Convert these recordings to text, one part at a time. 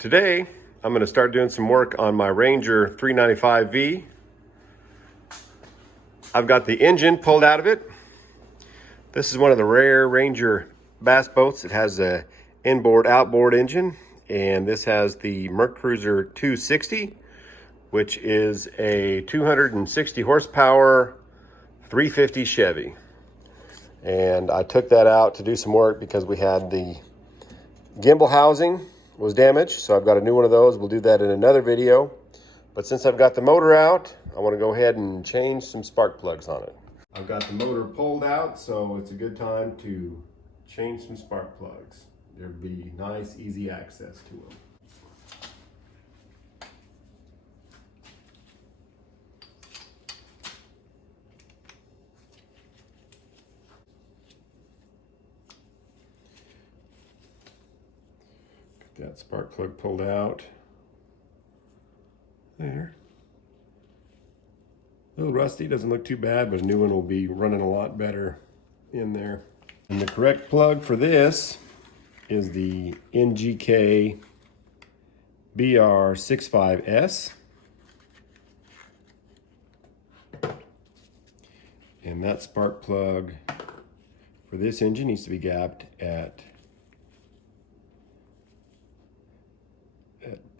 Today, I'm going to start doing some work on my Ranger 395V. I've got the engine pulled out of it. This is one of the rare Ranger bass boats. It has a inboard outboard engine, and this has the Mercruiser 260, which is a 260 horsepower 350 Chevy. And I took that out to do some work because we had the gimbal housing was damaged, so I've got a new one of those. We'll do that in another video. But since I've got the motor out, I want to go ahead and change some spark plugs on it. I've got the motor pulled out, so it's a good time to change some spark plugs. There'd be nice, easy access to them. That spark plug pulled out. There. A little rusty, doesn't look too bad, but a new one will be running a lot better in there. And the correct plug for this is the NGK BR65S. And that spark plug for this engine needs to be gapped at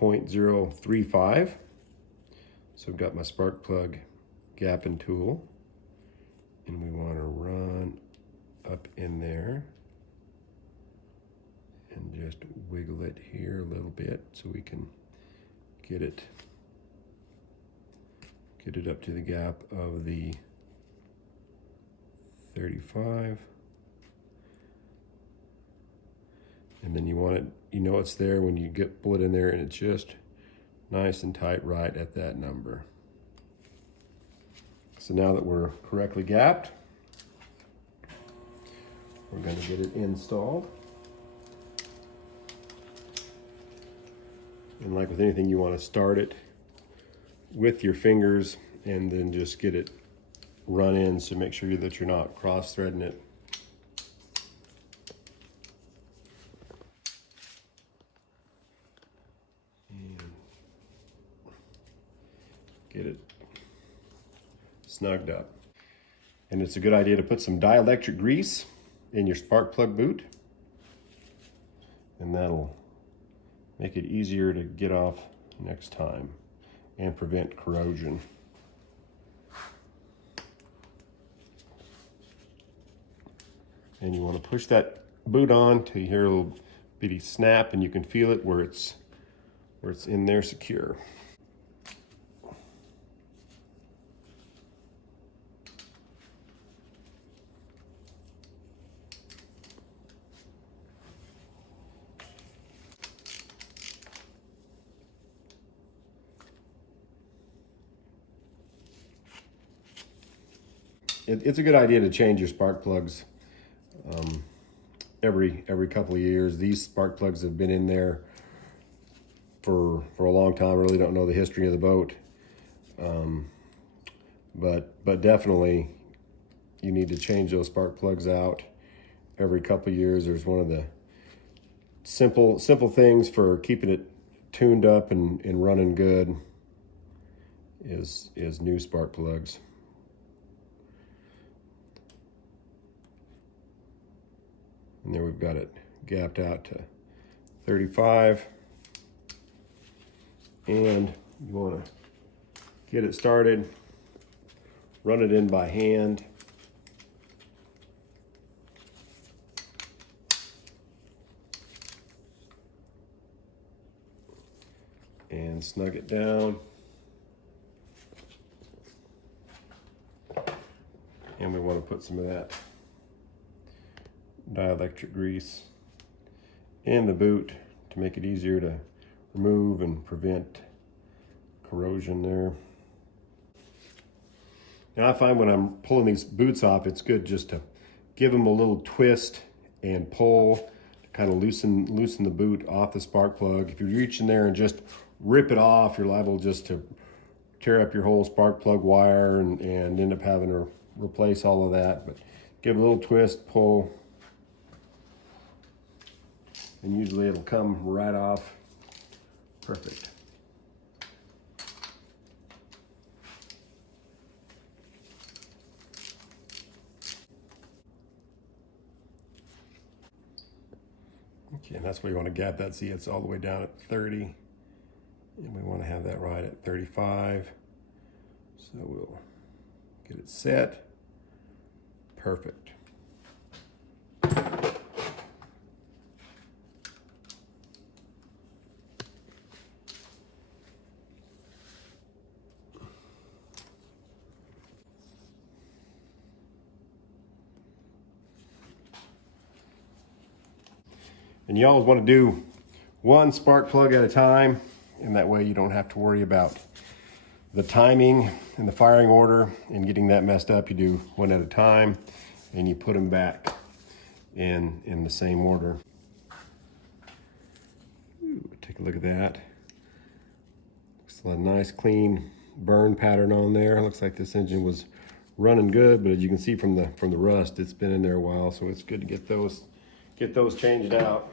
0.035. So I've got my spark plug gapping tool, and we want to run up in there and just wiggle it here a little bit so we can get it up to the gap of the 35. And then you want it, you know it's there when you pull it in there, and it's just nice and tight right at that number. So now that we're correctly gapped, we're going to get it installed. And like with anything, you want to start it with your fingers and then just get it run in, so make sure that you're not cross-threading it. Get it snugged up. And it's a good idea to put some dielectric grease in your spark plug boot, and that'll make it easier to get off next time and prevent corrosion. And you want to push that boot on till you hear a little bitty snap, and you can feel it where it's in there secure. It's a good idea to change your spark plugs every couple of years. These spark plugs have been in there for a long time. I really don't know the history of the boat, but definitely you need to change those spark plugs out every couple of years. There's one of the simple things for keeping it tuned up and running good is new spark plugs. And there we've got it gapped out to 35. And you want to get it started, run it in by hand. And snug it down. And we want to put some of that dielectric grease in the boot to make it easier to remove and prevent corrosion there. Now I find when I'm pulling these boots off, it's good just to give them a little twist and pull to kind of loosen the boot off the spark plug. If you reach in there and just rip it off, you're liable just to tear up your whole spark plug wire and end up having to replace all of that. But give a little twist, pull, and usually it'll come right off Perfect. Okay, and that's where you want to gap that. See, it's all the way down at 30. And we want to have that right at 35. So we'll get it set. Perfect. And you always want to do one spark plug at a time, and that way you don't have to worry about the timing and the firing order and getting that messed up. You do one at a time and you put them back in the same order. Ooh, take a look at that. Looks like a nice clean burn pattern on there. Looks like this engine was running good, but as you can see from the rust, it's been in there a while, so it's good to get those changed out.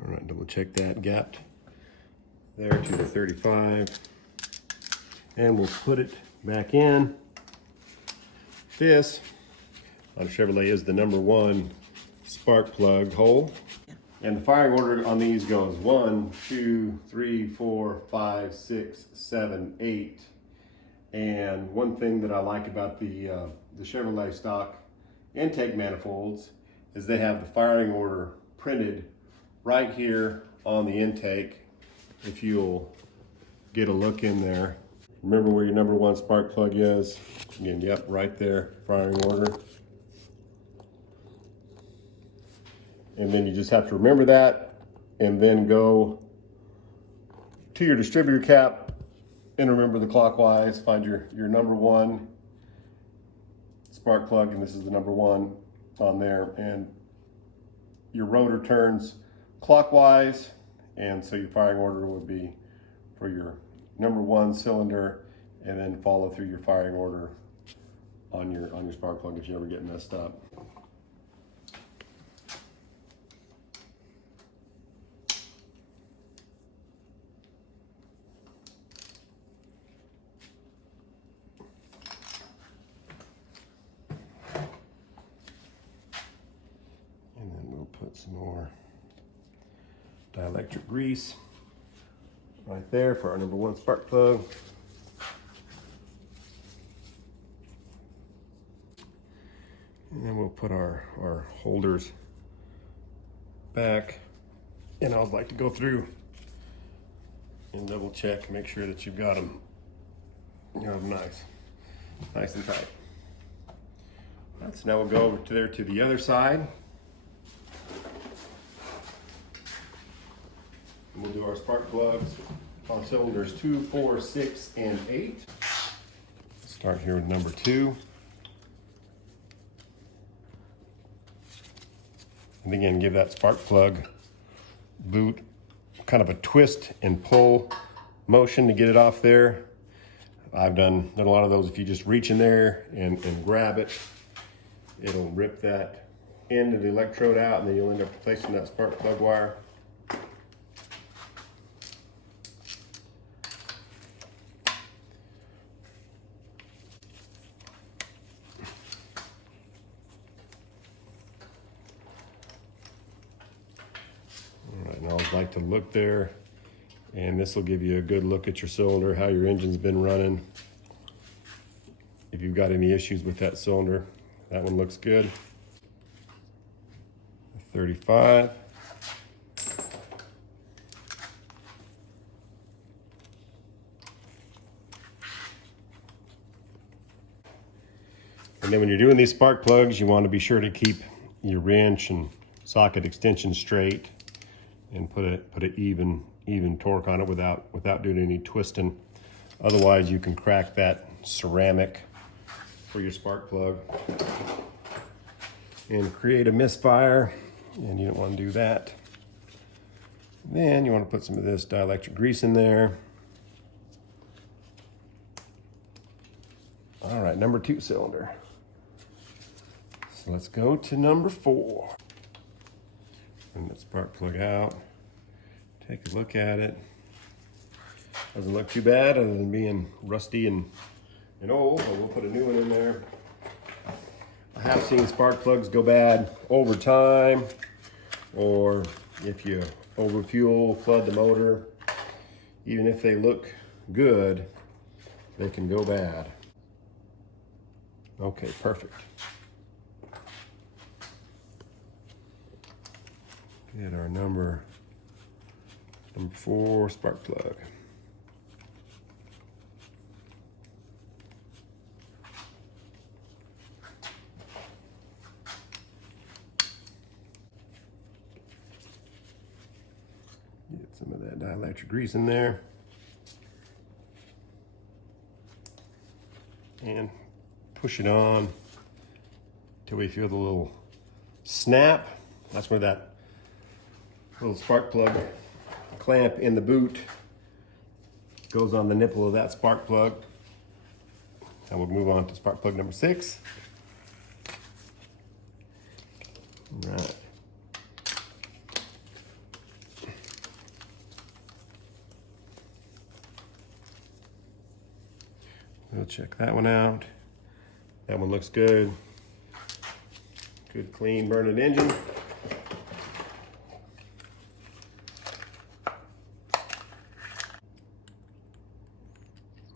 All right, double check that gap there to the 35, and we'll put it back in. This on a Chevrolet is the #1 spark plug hole, and the firing order on these goes 1, 2, 3, 4, 5, 6, 7, 8. And one thing that I like about the Chevrolet stock intake manifolds is they have the firing order printed right here on the intake. If you'll get a look in there, remember where your #1 spark plug is. Again, yep, right there, firing order. And then you just have to remember that, and then go to your distributor cap and remember the clockwise. Find your #1 spark plug, and this is the #1 on there. And your rotor turns clockwise, and so your firing order would be for your #1 cylinder, and then follow through your firing order on your spark plug if you ever get messed up. And then we'll put some more dielectric grease right there for our #1 spark plug. And then we'll put our holders back. And I would like to go through and double check, make sure that you've got them, nice and tight. All right, so now we'll go over to the other side. And we'll do our spark plugs on cylinders 2, 4, 6, and 8. Start here with #2. And again, give that spark plug boot kind of a twist and pull motion to get it off there. I've done a lot of those. If you just reach in there and grab it, it'll rip that end of the electrode out, and then you'll end up replacing that spark plug wire. And I always like to look there, and this will give you a good look at your cylinder, how your engine's been running. If you've got any issues with that cylinder, that one looks good. 35. And then when you're doing these spark plugs, you want to be sure to keep your wrench and socket extension straight, and put a even torque on it without doing any twisting. Otherwise, you can crack that ceramic for your spark plug and create a misfire, and you don't want to do that. Then you want to put some of this dielectric grease in there. All right, number 2 cylinder. So let's go to number 4. Bring that spark plug out. Take a look at it. Doesn't look too bad other than being rusty and old, but we'll put a new one in there. I have seen spark plugs go bad over time, or if you overfuel, flood the motor. Even if they look good, they can go bad. Okay, perfect. Get our number 4 spark plug. Get some of that dielectric grease in there. And push it on till we feel the little snap. That's where that little spark plug clamp in the boot goes on the nipple of that spark plug. And we'll move on to spark plug number 6. All right. We'll check that one out. That one looks good. Good, clean, burning engine. I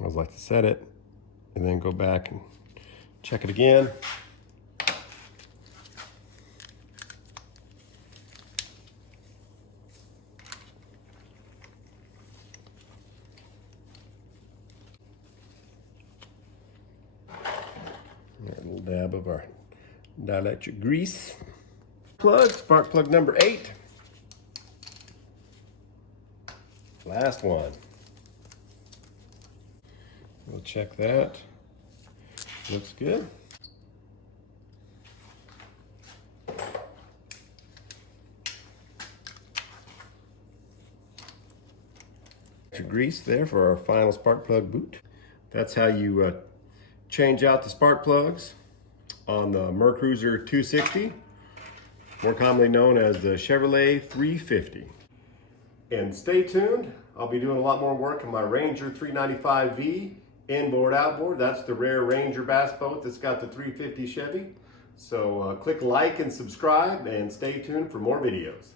always like to set it and then go back and check it again. A little dab of our dielectric grease. Plug, spark plug number 8. Last one. We'll check that. Looks good. Grease there for our final spark plug boot. That's how you change out the spark plugs on the Mercruiser 260, more commonly known as the Chevrolet 350. And stay tuned, I'll be doing a lot more work on my Ranger 395V inboard outboard. That's the rare Ranger bass boat that's got the 350 Chevy. So click like and subscribe and stay tuned for more videos.